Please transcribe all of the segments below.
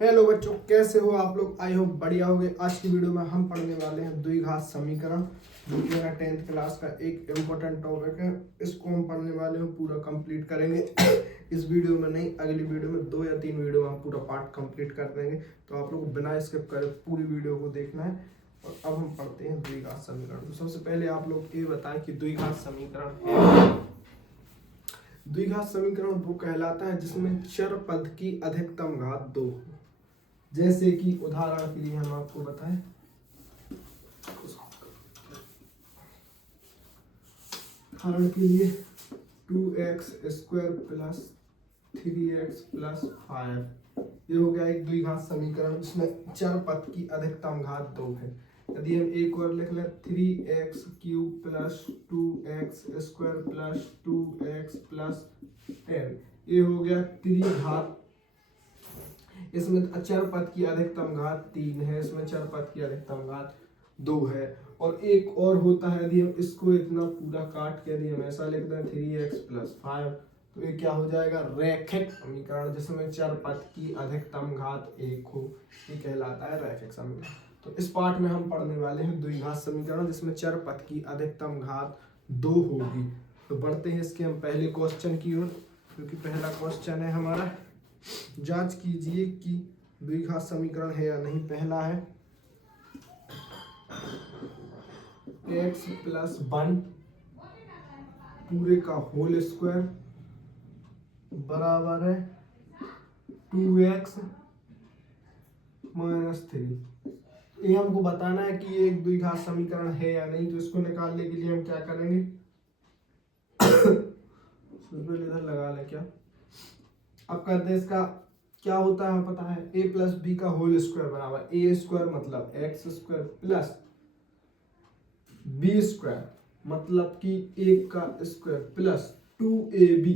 Hello बच्चों, कैसे हो आप लोग। आई होप बढ़िया होगे। आज की वीडियो में हम पढ़ने वाले हैं द्विघात समीकरण, जो कि मेरा 10th क्लास का एक इम्पोर्टेंट टॉपिक है। इसको हम पढ़ने वाले हैं, पूरा कंप्लीट करेंगे इस वीडियो में नहीं, अगली वीडियो में 2 या 3 वीडियो में हम पूरा पार्ट कंप्लीट कर देंगे। तो आप लोग को बिना स्किप करे पूरी वीडियो को देखना है। और अब हम पढ़ते हैं द्विघात समीकरण। तो सबसे पहले आप लोग ये बताएं कि द्विघात समीकरण है। द्विघात समीकरण वो कहलाता है जिसमें चर पद की अधिकतम घात 2। जैसे कि उदाहरण के लिए हम आपको बताएं, उदाहरण के लिए 2x² प्लस 3x प्लस 5, ये हो गया एक द्विघात समीकरण जिसमें चर पद की अधिकतम घात 2 है। यदि हम एक और लिख लें 3x³ plus 2x² plus 2x plus 10, ये हो गया त्रिघात। इसमें चर पद की अधिकतम घात 3 है, इसमें चर पद की अधिकतम घात 2 है। और एक और होता है, यदि हम इसको इतना पूरा काट के यदि हम ऐसा लिख दें 3x प्लस 5, तो ये क्या हो जाएगा, रैखिक समीकरण जिसमें चर पद की अधिकतम घात 1 हो, ये कहलाता है रैखिक समीकरण। तो इस पार्ट में हम पढ़ने वाले हैं द्विघात समीकरण जिसमें चर पद की अधिकतम घात 2 होगी। तो बढ़ते हैं इसके हम पहले क्वेश्चन की ओर, क्योंकि पहला क्वेश्चन है हमारा। जांच कीजिए कि द्विघात समीकरण है या नहीं। पहला है x प्लस 1 पूरे का होल स्क्वायर बराबर है 2x माइनस 3। ये हमको बताना है कि ये एक द्विघात समीकरण है या नहीं। तो इसको निकालने के लिए हम क्या करेंगे, इधर लगा ले क्या। अब करते हैं इसका क्या होता है, हमें पता है a प्लस बी का होल स्क्वायर बराबर a स्क्वायर मतलब x² प्लस b स्क्वायर मतलब कि 1 का square plus 2ab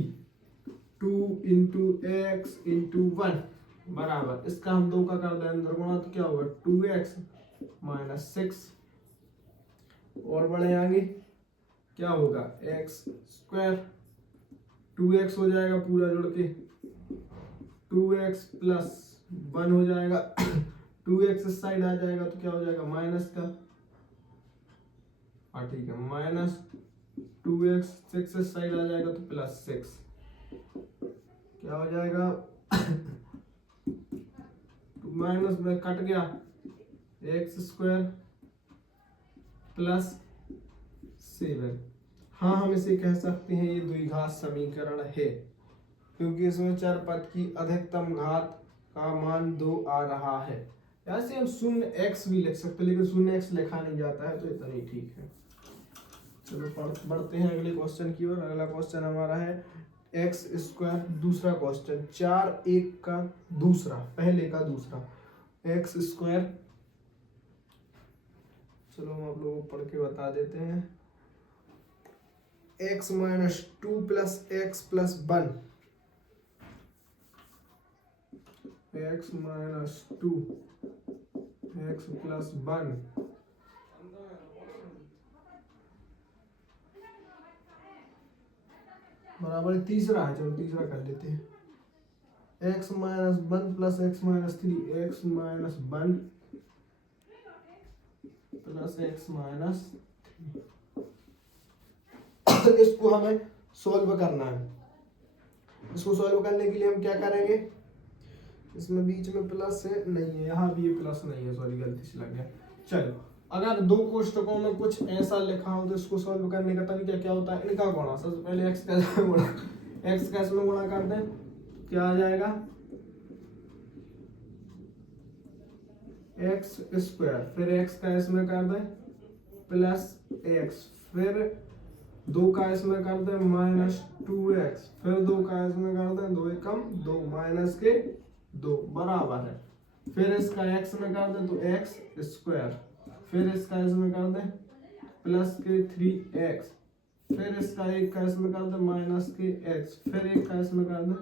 2 into x into 1 बराबर, इसका हम 2 का कर दें अंदर गुणा, तो क्या होगा 2x माइनस 6। और बढ़े आगे, क्या होगा x², 2x हो जाएगा पूरा जुड़ के, 2x प्लस 1 हो जाएगा 2x इस साइड आ जाएगा तो क्या हो जाएगा माइनस का, हाँ ठीक है, माइनस 2x 6 इस साइड आ जाएगा तो प्लस 6, क्या हो जाएगा माइनस में कट गया x² प्लस 7। हाँ, हम इसे कह सकते हैं ये द्विघात समीकरण है, क्योंकि इसमें चर पद की अधिकतम घात का मान 2 आ रहा है। ऐसे हम 0x भी लिख सकते हैं, लेकिन 0x लिखा नहीं जाता है, तो इतना ही ठीक है। चलो बढ़ते हैं अगले क्वेश्चन की ओर। अगला क्वेश्चन हमारा है x², दूसरा क्वेश्चन 4 का दूसरा, पहले का दूसरा x²। चलो हम आप लोगों को पढ़ के बता देते हैं। x minus 2 plus x plus 1, x minus 2 x plus 1 बराबर तीसरा है। चलो तीसरा कर लेते हैं। x minus 1 plus x minus 3, x minus 1 plus x minus 3। इसको हमें सॉल्व करना है। इसको सॉल्व करने के लिए हम क्या करेंगे, इसमें बीच में प्लस है नहीं है, यहाँ भी ये प्लस नहीं है, सॉरी गलती से लग गया। चलो, अगर दो कोष्ठकों में कुछ ऐसा लिखा हो तो इसको सॉल्व करने का तरीका क्या होता है, इनका गुणा। सबसे पहले x का इसमें गुणा, x का इसमें गुणा कर दें, क्या आ जाएगा x², फिर x का इसमें कर दें प्लस x, फिर 2 का इसमें कर दें माइनस 2x, फिर 2 का इसमें कर दें 2 एकम 2 माइनस के 2 बराबर है, फिर इसका x में कर दें तो x², फिर इसका इसमें कर दें प्लस के 3x, फिर इसका 1 का इसमें कर दें माइनस के x, फिर 1 का इसमें कर दें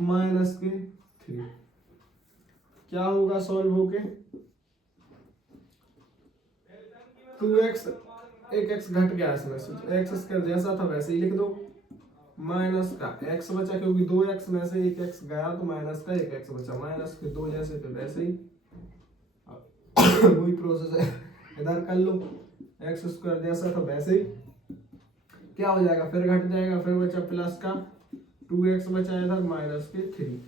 माइनस के 3। क्या होगा सॉल्व होके 2x, एक x घट गया इसमें से, x इसका जैसा था वैसे ही लिख दो, माइनस का x बचा, क्योंकि 2x में से 1x गया तो माइनस का 1x बचा, माइनस के 2 जैसे थे वैसे ही वही प्रोसेस है, इधर कर लो, एक्स स्क्वायर जैसा था वैसे ही क्या हो जाएगा, फिर घट जाएगा, फिर बचा प्लस का 2x बचा, इधर माइनस के 3।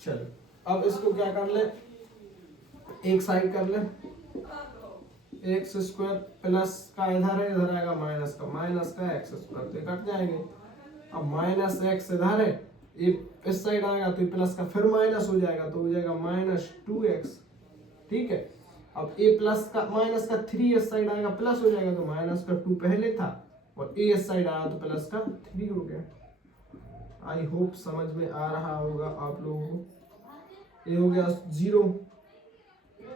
चलो अब इसको क्या कर ले, एक साइड कर ले, एक्स स्क्वायर प्लस का इधर है, इधर आएगा माइनस का एक्स स्क्वायर, तो कट जाएंगे। अब माइनस एक्स इधर है, ये इस साइड आएगा तो प्लस का फिर माइनस हो जाएगा, तो हो जाएगा -2x। ठीक है, अब a प्लस का माइनस का 3 इस साइड आएगा प्लस हो जाएगा, तो माइनस का 2 पहले था और a इस साइड आया तो प्लस का 3 हो गया। आई होप समझ में आ रहा होगा आप लोगों को। ये हो गया 0,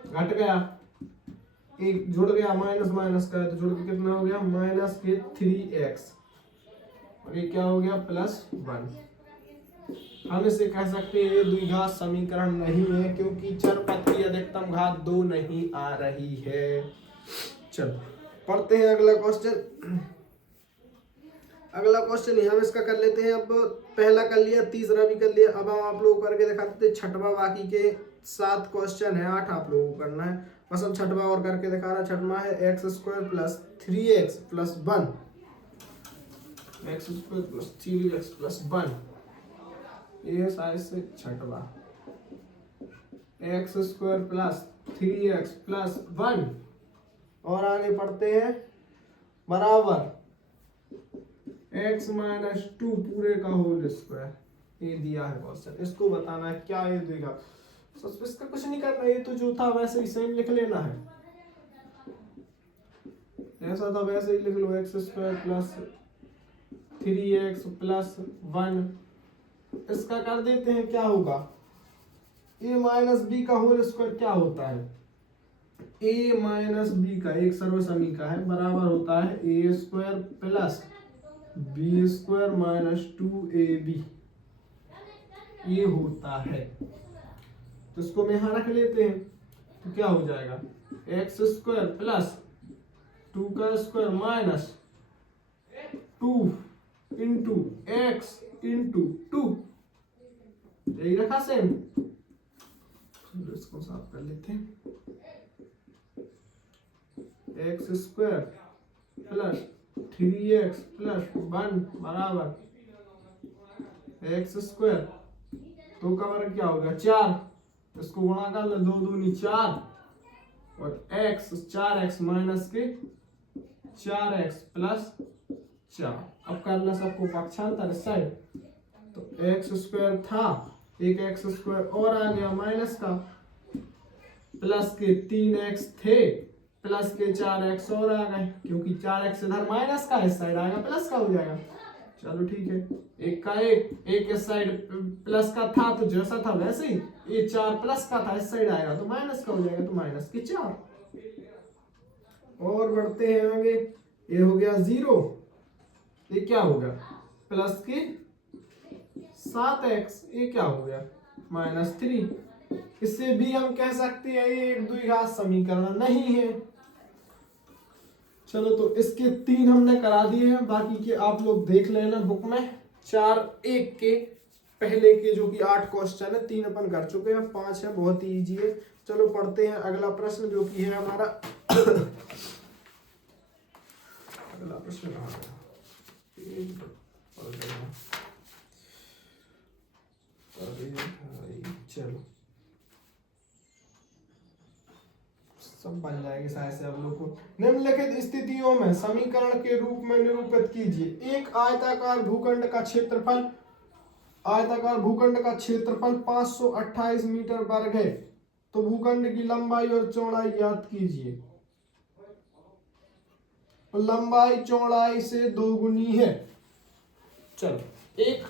घट गया, एक जुड़ गया, माइनस माइनस का है तो जुड़ के कितना हो गया, माइनस के 3x, और ये क्या हो गया +1। हम इसे कह सकते हैं ये द्विघात समीकरण नहीं है, क्योंकि चरपथ की अधिकतम घात 2 नहीं आ रही है। चलो पढ़ते हैं अगला क्वेश्चन। अगला क्वेश्चन हम इसका कर लेते हैं। अब पहला कर लिया, तीसरा भी कर लिया, अब हम आप लोगों को करके दिखाते हैं छठवां। बाकी के 7 क्वेश्चन है, 8 आप लोगों को करना है, बस हम छठवां और करके दिखा रहा। छठवां है x² + 3x + 1, x² + 3x + 1, ये साइज से छठवां, x² + 3x + 1, और आगे पढ़ते हैं बराबर x - 2 पूरे का होल स्क्वायर। ये दिया है क्वेश्चन, इसको बताना है क्या ये द्विघात। इसका कुछ नहीं करना, ये तो जो था वैसे ही सेम लिख लेना है, ऐसा था वैसे ही लिख लो, x² + 3x + 1। इसका कर देते हैं, क्या होगा, a - b का होल स्क्वायर क्या होता है, a - b का एक सर्वसमी का है, बराबर होता है a² + b² - 2ab, ये होता है। तो इसको हम यहाँ रख लेते हैं, तो क्या हो जाएगा, x² + 2 का स्क्वायर माइनस 2 × x × 2, यही रखा सेम। इसको साफ कर लेते हैं, x² + 3x + 1 बराबर x², 2 का वर्ग क्या होगा 4, इसको गुणा कर लो, 2 दूनी 4, और x 4x माइनस के 4x + 4। अब करना सबको पक्षांतर इस साइड, तो x² था, एक x² और आ गया माइनस का, प्लस के 3x थे, प्लस के 4x और आ गए, क्योंकि 4x इधर माइनस का, इस साइड आएगा प्लस का हो जाएगा। चलो ठीक है, एक का एक इस साइड प्लस का था तो जैसा था वैसे ही, ये 4 प्लस का था, इस साइड आएगा तो माइनस का हो जाएगा, तो माइनस के 4। और बढ़ते हैं आगे, ये हो गया 0, ये क्या हो गया प्लस के 7x, ये क्या हो गया -3। इससे भी हम कह सकते हैं ये एक द्विघात समीकरण नहीं है। चलो तो इसके 3 हमने करा दिए हैं, बाकी के आप लोग देख लेना बुक में। 4-1 के पहले के जो कि 8 क्वेश्चन है, 3 अपन कर चुके हैं, 5 है, बहुत ही इजी है। चलो पढ़ते हैं अगला प्रश्न जो कि है हमारा अगला प्रश्न चलो सब बन जाएगी शायद से आप लोग को। निम्नलिखित स्थितियों में समीकरण के रूप में निरूपित कीजिए। एक आयताकार भूखंड का क्षेत्रफल 528 मीटर वर्ग है, तो भूखंड की लंबाई और चौड़ाई ज्ञात कीजिए। लंबाई चौड़ाई से 2 गुनी है। चलो एक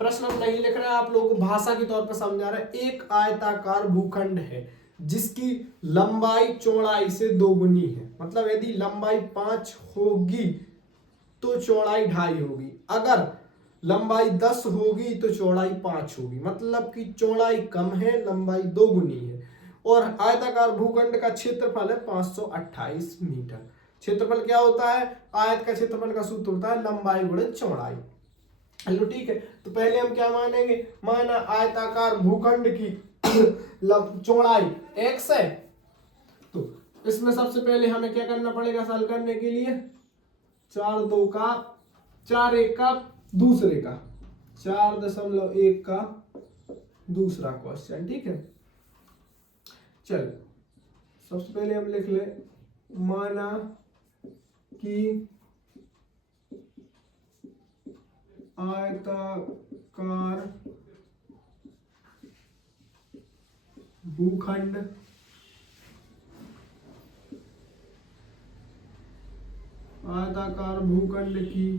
प्रश्न हम नहीं लिख रहे हैं, आप लोगों को भाषा के तौर पर समझा रहे हैं। एक आयताकार भूखंड है जिसकी लंबाई चौड़ाई से 2 गुनी है, मतलब यदि लंबाई 5 होगी तो चौड़ाई 2.5 होगी, अगर लंबाई 10 होगी तो चौड़ाई 5 होगी, मतलब कि चौड़ाई कम है, लंबाई 2 गुनी है, और आयताकार भूखंड का क्षेत्रफल है 528 मीटर। क्षेत्रफल क्या होता है, आयत का क्षेत्रफल का सूत्र होता है लंबाई गुणित चौड़ाई। चलो ठीक है, तो पहले हम क्या मानेंगे, माना आयताकार भूखंड की चौड़ाई x है। तो इसमें सबसे पहले हमें क्या करना पड़ेगा हल करने के लिए, 4 का 4 का दूसरे का 4.1 का दूसरा क्वेश्चन, ठीक है। चल सबसे पहले हम लिख ले, माना कि आयताकार भूखंड की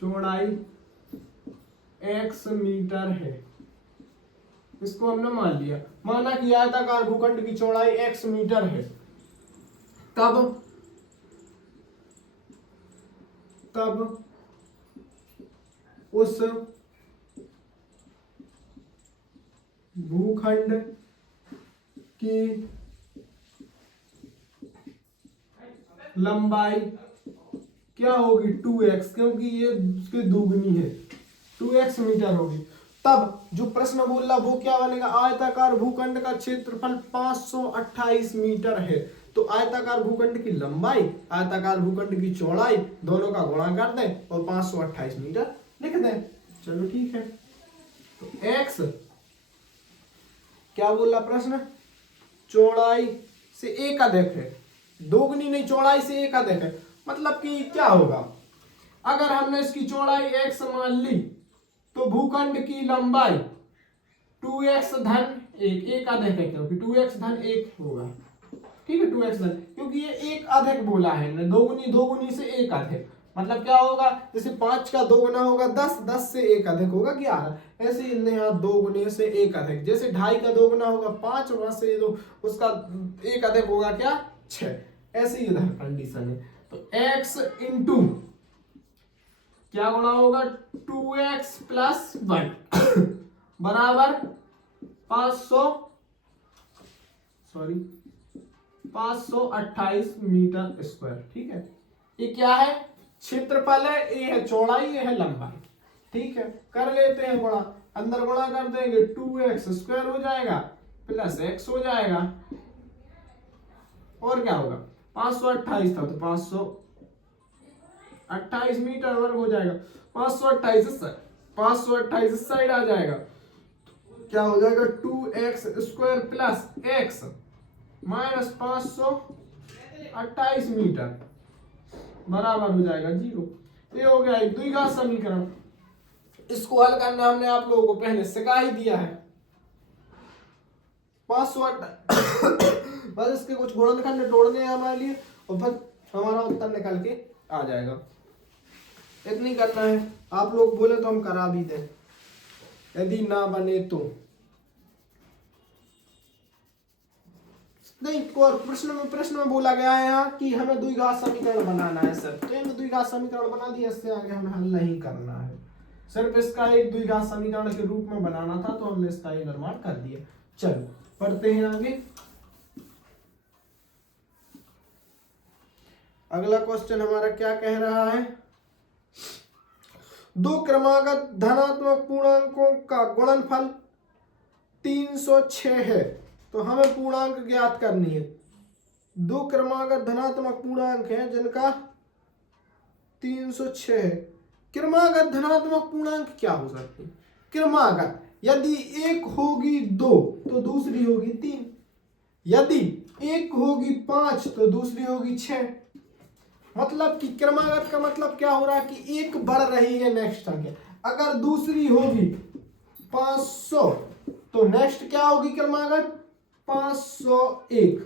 चौड़ाई x मीटर है। इसको हमने मान लिया, माना कि आयताकार भूखंड की चौड़ाई x मीटर है। तब उस भूखंड की लंबाई क्या होगी 2x, क्योंकि ये उसकी दोगुनी है, 2x मीटर होगी। तब जो प्रश्न बोल रहा वो क्या बनेगा, आयताकार भूखंड का क्षेत्रफल 528 मीटर है। तो आयताकार भूखंड की लंबाई आयताकार भूखंड की चौड़ाई दोनों का गुणा कर दें और 528 मीटर लिख दें। चलो ठीक है, तो x क्या बोल रहा प्रश्न, चौड़ाई से एक अधिक है, दोगुनी नहीं, चौड़ाई से एक अधिक है। मतलब कि क्या होगा, अगर हमने इसकी चौड़ाई x मान ली तो भूखंड की लंबाई 2x धन 1 अधिक है, क्योंकि 2x धन 1 होगा, ठीक है। 2x धन, क्योंकि ये एक अधिक बोला है, दोगुनी से एक अधिक, मतलब क्या होगा, जैसे 5 का 2 गुना होगा 10, 10 से एक अधिक होगा 11, ऐसे ही यहाँ 2 गुने से एक अधिक, जैसे 2.5 का 2 गुना होगा 5, वहां से उसका एक अधिक होगा क्या 6, ऐसे ही इधर कंडीशन है। तो x इंटू क्या गुणा होगा 2x प्लस 1 बराबर 528 मीटर स्क्वायर, ठीक है। ये क्या है, क्षेत्रफल है, ये है चौड़ाई, ये है लंबाई, ठीक है। कर लेते हैं गुणा, अंदर गुणा कर देंगे 2x स्क्वायर हो जाएगा प्लस x हो जाएगा, और क्या होगा 528 था तो 528 मीटर वर्ग हो जाएगा, 528 इस साइड आ जाएगा, क्या हो जाएगा 2x square plus x minus 528 meter बराबर हो जाएगा 0। ये हो गया एक द्विघात समीकरण। इसको हल करना हमने आप लोगों को पहले सिखा ही दिया है। 528 बस इसके कुछ गुणनखंड तोड़ने हैं हमारे लिए और फिर हमारा उत्तर निकल के आ जाएगा। इतनी करना है, आप लोग बोले तो हम करा भी दें, यदि ना बने तो नहीं। और प्रश्न में बोला गया है यहाँ कि हमें द्विघात समीकरण बनाना है सर, तो हमने द्विघात समीकरण बना दिया, इससे आगे हमें हल नहीं करना है, सिर्फ इसका एक द्विघात समीकरण के रूप में बनाना था, तो हमने इसका ही निर्माण कर दिया। चलो पढ़ते हैं आगे। अगला क्वेश्चन हमारा क्या कह रहा है, दो क्रमागत धनात्मक पूर्णांकों का गुणनफल 306 है, तो हमें पूर्णांक ज्ञात करनी है। दो क्रमागत धनात्मक पूर्णांक हैं जिनका 306 है। क्रमागत धनात्मक पूर्णांक क्या हो सकते हैं, क्रमागत यदि एक होगी 2 तो दूसरी होगी 3, यदि एक होगी 5 तो दूसरी होगी 6। मतलब कि क्रमागत का मतलब क्या हो रहा है कि एक बढ़ रही है नेक्स्ट संख्या, अगर दूसरी होगी 500 तो नेक्स्ट क्या होगी क्रमागत 501,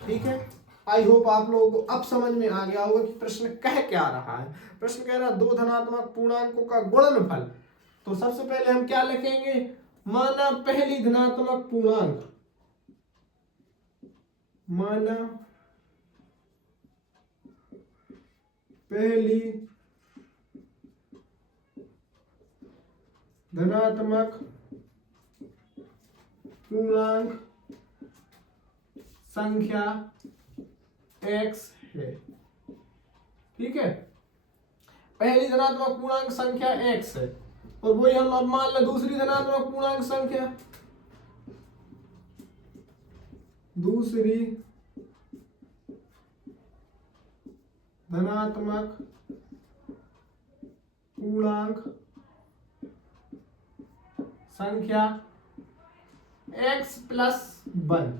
ठीक है। आई होप आप लोगों को अब समझ में आ गया होगा कि प्रश्न कह क्या रहा है। प्रश्न कह रहा है दो धनात्मक पूर्णांकों का गुणनफल, तो सबसे पहले हम क्या लिखेंगे, माना पहली धनात्मक पूर्णांक, माना पहली धनात्मक पूर्णांक संख्या x है, ठीक है, पहली धनात्मक पूर्णांक संख्या x है और वही हम अब मान लें दूसरी धनात्मक पूर्णांक संख्या, दूसरी धनात्मक पूर्णांक संख्या x प्लस 1।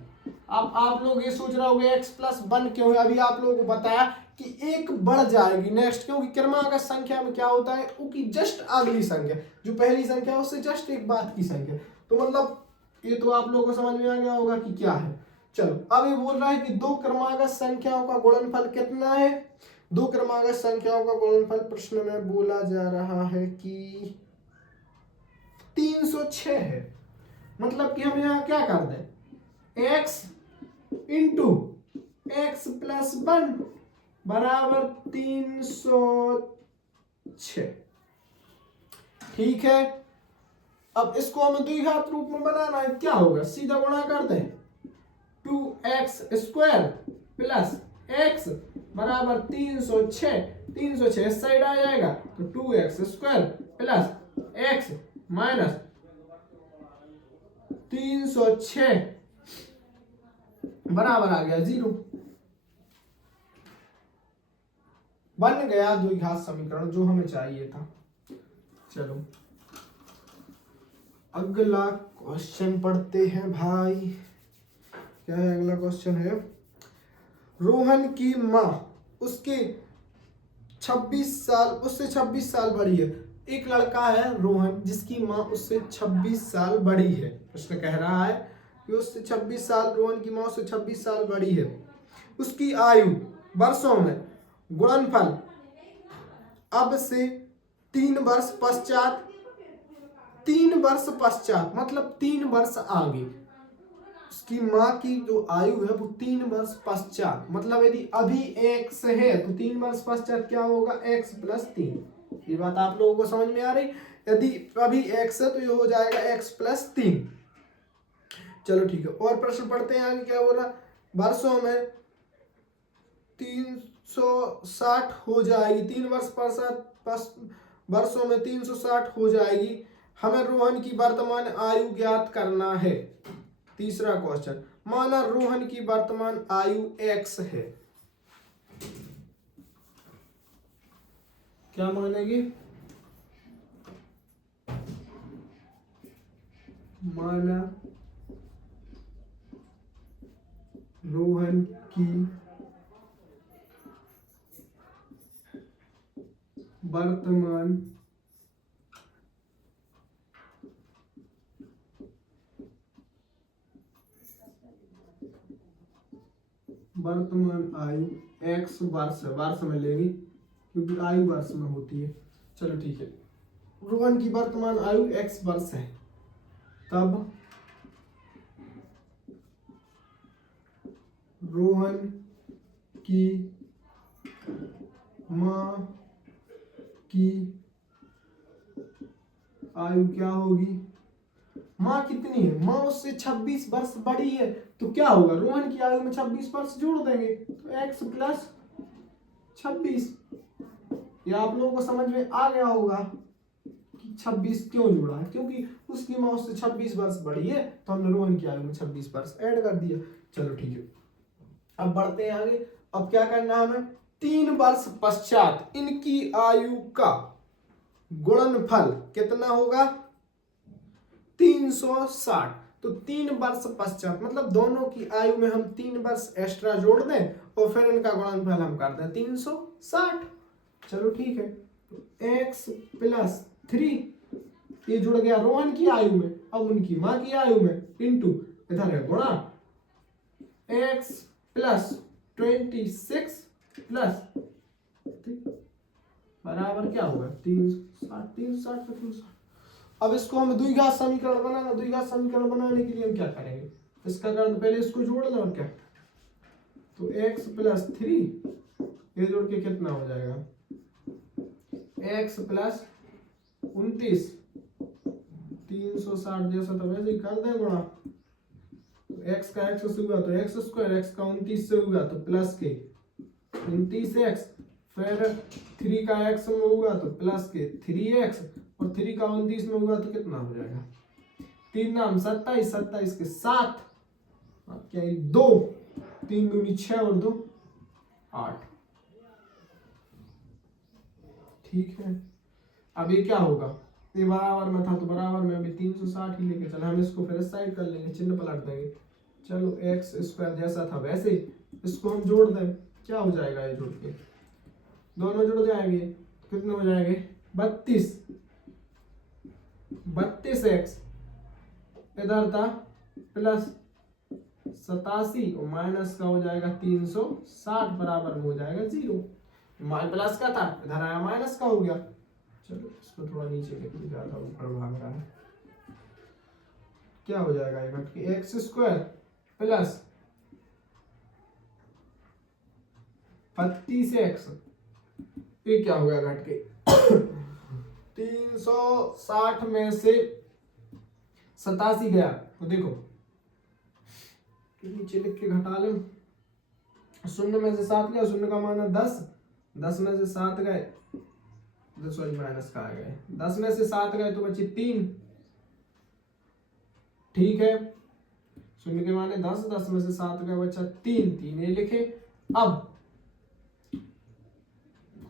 अब आप लोग ये सोच रहे होंगे x प्लस 1 क्यों है। अभी आप लोगों को बताया कि एक बढ़ जाएगी नेक्स्ट, क्योंकि क्रमांक संख्या में क्या होता है, उसकी जस्ट अगली संख्या जो पहली संख्या है उससे जस्ट एक बाद की संख्या। तो मतलब ये तो आप लोगों को समझ में आ गया होगा कि क्या है। चलो अब ये बोल रहा है कि दो क्रमागत संख्याओं का गुणनफल कितना है। दो क्रमागत संख्याओं का गुणनफल प्रश्न में बोला जा रहा है कि 306 है। मतलब कि हम यहाँ क्या कर दें, x इंटू एक्स प्लस 1 बराबर 306। ठीक है, अब इसको हमें द्विघात रूप में बनाना है, क्या होगा, सीधा गुणा कर दें, 2x स्क्वायर प्लस x बराबर 306। 306 इस साइड आ जाएगा तो 2x square plus x minus 306 बराबर आ गया 0। बन गया द्विघात समीकरण जो हमें चाहिए था। चलो अगला क्वेश्चन पढ़ते हैं भाई। क्या है अगला क्वेश्चन है, रोहन की माँ उससे 26 साल बड़ी है। एक लड़का है रोहन जिसकी माँ उससे 26 साल बड़ी है। प्रश्न कह रहा है कि उससे 26 साल, रोहन की माँ उससे 26 साल बड़ी है। उसकी आयु वर्षों में गुणनफल अब से 3 वर्ष पश्चात, 3 वर्ष पश्चात मतलब 3 वर्ष आगे उसकी माँ की जो आयु है वो 3 वर्ष पश्चात, मतलब यदि अभी x है तो 3 वर्ष पश्चात क्या होगा, x प्लस 3। ये बात आप लोगों को समझ में आ रही। यदि अभी x है तो ये हो जाएगा x प्लस 3। चलो ठीक है, और प्रश्न पढ़ते हैं आगे क्या बोल रहा, वर्षों में 360 हो जाएगी, 3 वर्ष पश्चात वर्षों में 360 हो जाएगी। हमें रोहन की वर्तमान आयु ज्ञात करना है। तीसरा क्वेश्चन, माना रोहन की वर्तमान आयु x है। क्या मानेगी, माना रोहन की वर्तमान आयु x वर्ष है, वर्ष में लेंगे क्योंकि आयु वर्ष में होती है। चलो ठीक है, रोहन की वर्तमान आयु x वर्ष है, तब रोहन की माँ की आयु क्या होगी, माँ कितनी है, माँ उससे 26 वर्ष बड़ी है तो क्या होगा, रोहन की आयु में 26 वर्ष जोड़ देंगे तो x प्लस 26। ये आप लोगों को समझ में आ गया होगा कि 26 क्यों जोड़ा है, क्योंकि उसकी माँ उससे 26 वर्ष बड़ी है तो हमने रोहन की आयु में 26 वर्ष ऐड कर दिया। चलो ठीक है, अब बढ़ते हैं आगे। अब क्या करना है हमें, 3 वर्ष पश्चात इनकी आयु का गुणनफल कितना होगा, 360। तो 3 वर्ष पश्चात मतलब दोनों की आयु में हम 3 वर्ष एक्स्ट्रा जोड़ दें और फिर इनका गुणनफल हम कर दें 360। चलो ठीक है, तो x प्लस 3 ये जुड़ गया रोहन की आयु में, अब उनकी माँ की आयु में इंटू इधर है गुणा x प्लस 26 प्लस बराबर क्या होगा 360। अब इसको हम द्विघात समीकरण बनाना, द्विघात समीकरण बनाने के लिए हम क्या करेंगे, इसका कारण पहले इसको जोड़ लें और क्या, तो x प्लस 3 ये जोड़ के कितना हो जाएगा, x प्लस 29 360 जैसा तो वैसे ही कर दें गुणा, तो x का x से हुआ तो x स्क्वायर, x का 29 से हुआ तो प्लस के 29x फिर 3 का x में होगा तो प्लस के 3x, और 3 का 29 में होगा तो कितना हो जाएगा, 3 नाम 27, 27 के 7, क्या 2, 3 दूनी 6 और 2 8। ठीक है, अब ये क्या होगा, ये बराबर में था तो बराबर में अभी 360 ही लेके चले, हम इसको फिर इस साइड कर लेंगे, चिन्ह पलट देंगे। चलो एक्स स्क्वायर जैसा था वैसे इसको हम जोड़ दें, क्या हो जाएगा, ये जोड़ के दोनों जुड़ जाएंगे, कितने हो जाएंगे 32, 32x इधर था प्लस 87 और माइनस का हो जाएगा 360, बराबर में हो जाएगा 0। प्लस का था इधर आया माइनस का हो गया। चलो इसको थोड़ा नीचे लिख लिया, ज्यादा ऊपर भाग रहा है, क्या हो जाएगा ये घट के एक्स स्क्वायर प्लस 32x, ये क्या हो गया घट के 360 में से 87 गया तो देखो नीचे लिख के घटा लो, शून्य में से 7 गया, शून्य का मान है 10, 10 में से 7 गए, सॉरी माइनस का आ गए, 10 में से 7 गए तो बचे 3। ठीक है, शून्य के माने 10, 10 में से 7 गए बचा 3, 3 ये लिखे। अब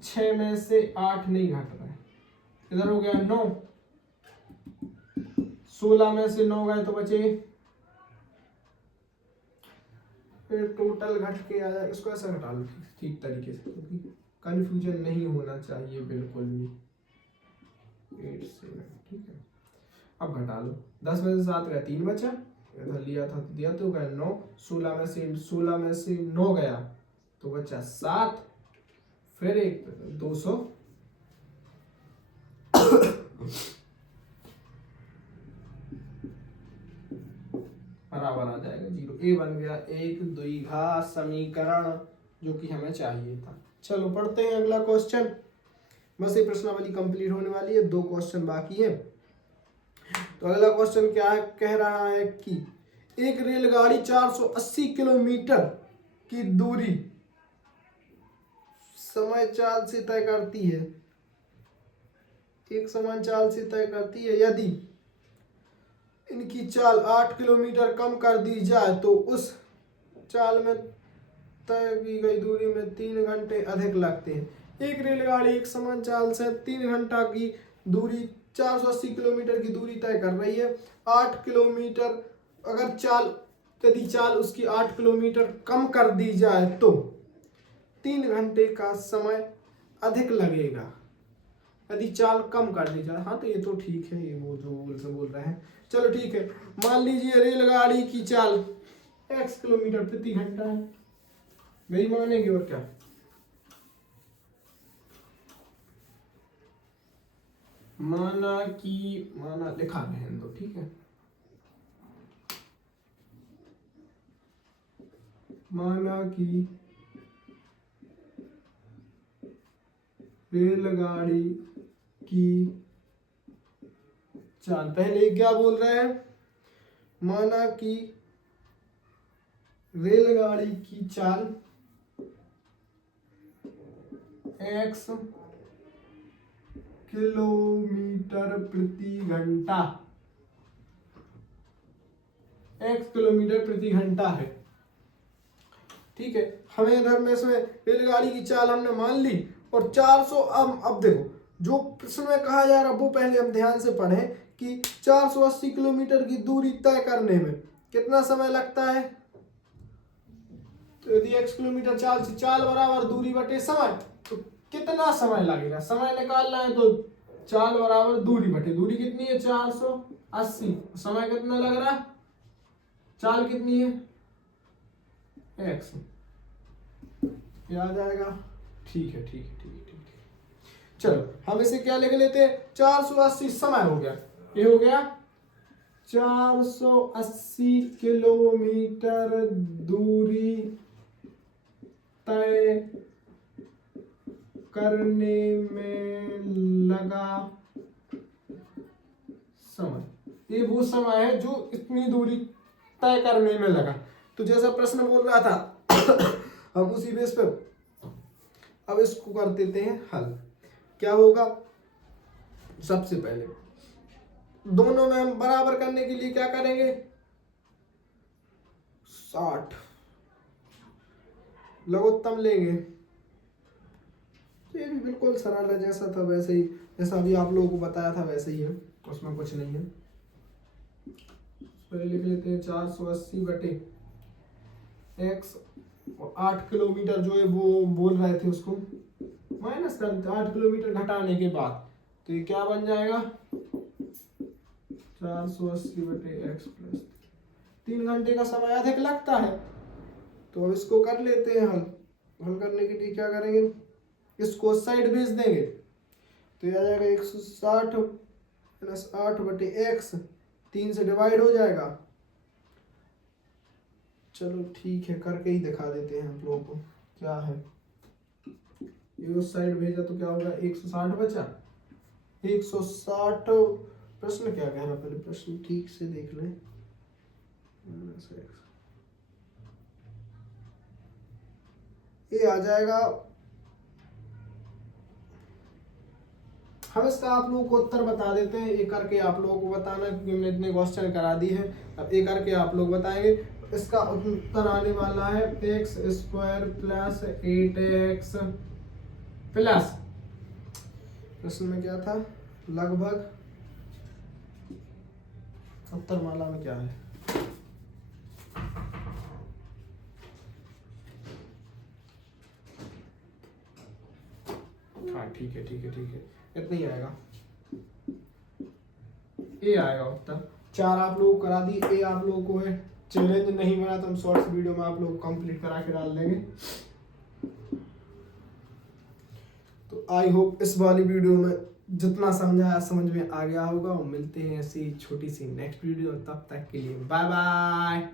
6 में से 8 नहीं घट रहा है, इधर हो गया 9, 16 में से 9 गए तो बचे, फिर टोटल घट के आ जाए, इसको ऐसा घटा लो ठीक तरीके से, क्योंकि कंफ्यूजन नहीं होना चाहिए बिल्कुल भी। 8 7, ठीक है, अब घटा लो, 10 में से 7 गया 3 बचा, इधर लिया था तो दिया तो गया 9, 16 में से 9 गया तो बचा 7, फिर एक 200 बराबर आ जाएगा 0। ए बन गया एक द्विघात समीकरण जो कि हमें चाहिए था। चलो पढ़ते हैं अगला क्वेश्चन, बस ये प्रश्नावली कंप्लीट होने वाली है, 2 क्वेश्चन बाकी है। तो अगला क्वेश्चन क्या है, कह रहा है कि एक रेलगाड़ी 480 किलोमीटर की दूरी समय चाल से तय करती है, एक समान चाल से तय करती है, यदि इनकी चाल 8 किलोमीटर कम कर दी जाए तो उस चाल में तय की गई दूरी में 3 घंटे अधिक लगते हैं। एक रेलगाड़ी एक समान चाल से 3 घंटा की दूरी 480 किलोमीटर की दूरी तय कर रही है। 8 किलोमीटर अगर यदि चाल उसकी 8 किलोमीटर कम कर दी जाए तो 3 घंटे का समय अधिक लगेगा, यदि चाल कम कर दी जाए। हाँ तो ये तो ठीक है, ये वो जो बोल रहे हैं। चलो ठीक है, मान लीजिए रेलगाड़ी की चाल x किलोमीटर प्रति घंटा है, मेरी मानेंगे और क्या, माना लिखा है तो ठीक है, माना कि रेलगाड़ी की चाल, पहले क्या बोल रहे हैं, माना कि रेलगाड़ी की चाल x किलोमीटर प्रति घंटा, x किलोमीटर प्रति घंटा है। ठीक है, हमें इधर में इसमें रेलगाड़ी की चाल हमने मान ली और 400, अब देखो जो प्रश्न में कहा जा रहा वो पहले हम ध्यान से पढ़ें कि 480 किलोमीटर की दूरी तय करने में कितना समय लगता है। तो यदि x किलोमीटर चाल से, चाल बराबर दूरी बटे समय, तो कितना समय लगेगा, समय निकालना है तो चाल बराबर दूरी बटे, दूरी कितनी है 480, समय कितना लग रहा है, चाल कितनी है x, ये आ जाएगा। ठीक है ठीक है ठीक है ठीक है, चलो हम इसे क्या लिख लेते हैं, 480 समय हो गया, ये हो गया 480 किलोमीटर दूरी तय करने में लगा समय, ये वो समय है जो इतनी दूरी तय करने में लगा। तो जैसा प्रश्न बोल रहा था हम उसी बेस पे अब इसको कर देते हैं हल। क्या होगा, सबसे पहले दोनों में हम बराबर करने के लिए क्या करेंगे, 60 लघुत्तम लेंगे। तो ये भी बिल्कुल सरल है, जैसा था वैसे ही, जैसा अभी आप लोगों को बताया था वैसे ही है, उसमें कुछ नहीं है। पहले लिख लेते हैं 480 बटे x, 8 किलोमीटर जो है वो बोल रहे थे उसको माइनस करते 8 किलोमीटर घटाने के बाद, तो ये क्या बन जाएगा 480 बटे x प्लस 3 घंटे का समय अधिक लगता है। तो अब इसको कर लेते हैं हल। हल करने के लिए क्या करेंगे, इसको साइड भेज देंगे, तो ये आ जाएगा 160 प्लस 8 बटे x, 3 से डिवाइड हो जाएगा। चलो ठीक है, करके ही दिखा देते हैं हम लोगों को क्या है। ये उस साइड भेजा तो क्या होगा, 160 बचा, 160। प्रश्न क्या कह रहा, पहले प्रश्न ठीक से देख लें। ये आ जाएगा, हम इसका आप लोगों को उत्तर बता देते हैं, एक करके आप लोगों को बताना, क्योंकि हमने इतने क्वेश्चन करा दी है। अब एक करके आप लोग बताएंगे। इसका उत्तर आने वाला है x square plus 8x plus, प्रश्न में क्या था, लगभग उत्तर माला में क्या है, हाँ ठीक है ठीक है ठीक है, इतना ही आएगा, ए आएगा उत्तर। 4 आप लोग करा दी, ए आप लोगों को है। चैलेंज नहीं बना तो हम शॉर्ट्स वीडियो में आप लोग कंप्लीट करा के डाल देंगे। तो आई होप इस वाली वीडियो में जितना समझाया समझ में आ गया होगा। और मिलते हैं ऐसी छोटी सी नेक्स्ट वीडियो, तब तक के लिए बाय बाय।